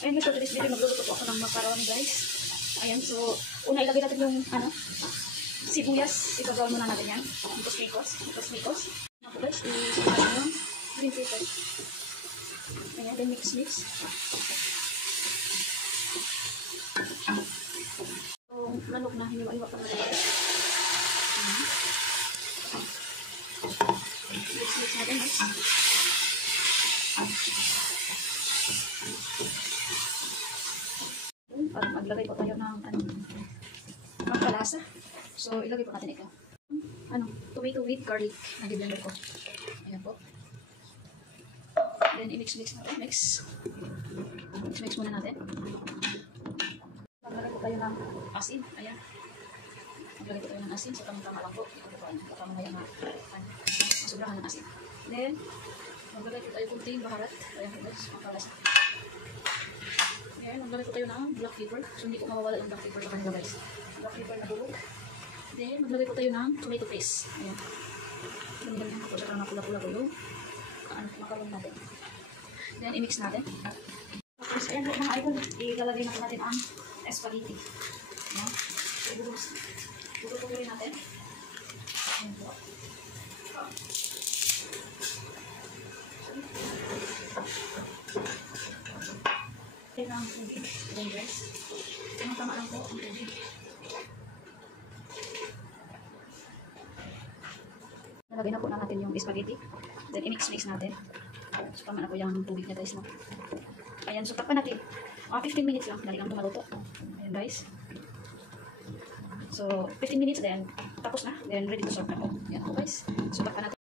Ayan guys, so today's video magluluto po ako ng macaroni guys. Ayan, so una ilagay natin yung sibuyas. Igagawa muna natin yan. Mikos. Ano po guys, isama natin yung green pepper. Ayan, then mix. So, manok na, hiniwa-iwa pa natin guys. Mix natin guys. Maglagay po tayo ng palasa. So, ilagay po natin ito. Tomato with garlic. Nag-blender ko. Ayan po. Then, i-mix natin. Mix muna natin. Maglagay po tayo ng asin. Ayan. Maglagay po tayo ng asin. So, tamang-tama lang po. Baka mamaya masubrahan ng asin. Then, maglagay po tayo kunting baharat. Ayan po guys. Palasa. Ayan, maglagay po tayo ng black pepper. So, hindi ko mawawala yung black pepper sa kanila guys. Black pepper na bulog. Then, maglagay po tayo ng tomato paste. Ayan. Ganyan po siya na pula-pula po yung macaron natin. Then, i-mix natin. Tapos, ayan po mga idol. Ilalagay natin ang spaghetti. Ayan. Bututuloy natin. Ayan po. Ayan ang tubig. Ayan guys. Tama lang po ang tubig. Nalagay na po natin yung spaghetti. Then i-mix natin. So tama na po yung tubig niya guys. No? Ayan, so takpan natin. 15 minutes lang. Dali lang tumaluto. Ayan guys. So 15 minutes then tapos na. Then ready to serve na po. Ayan po guys. So takpan natin.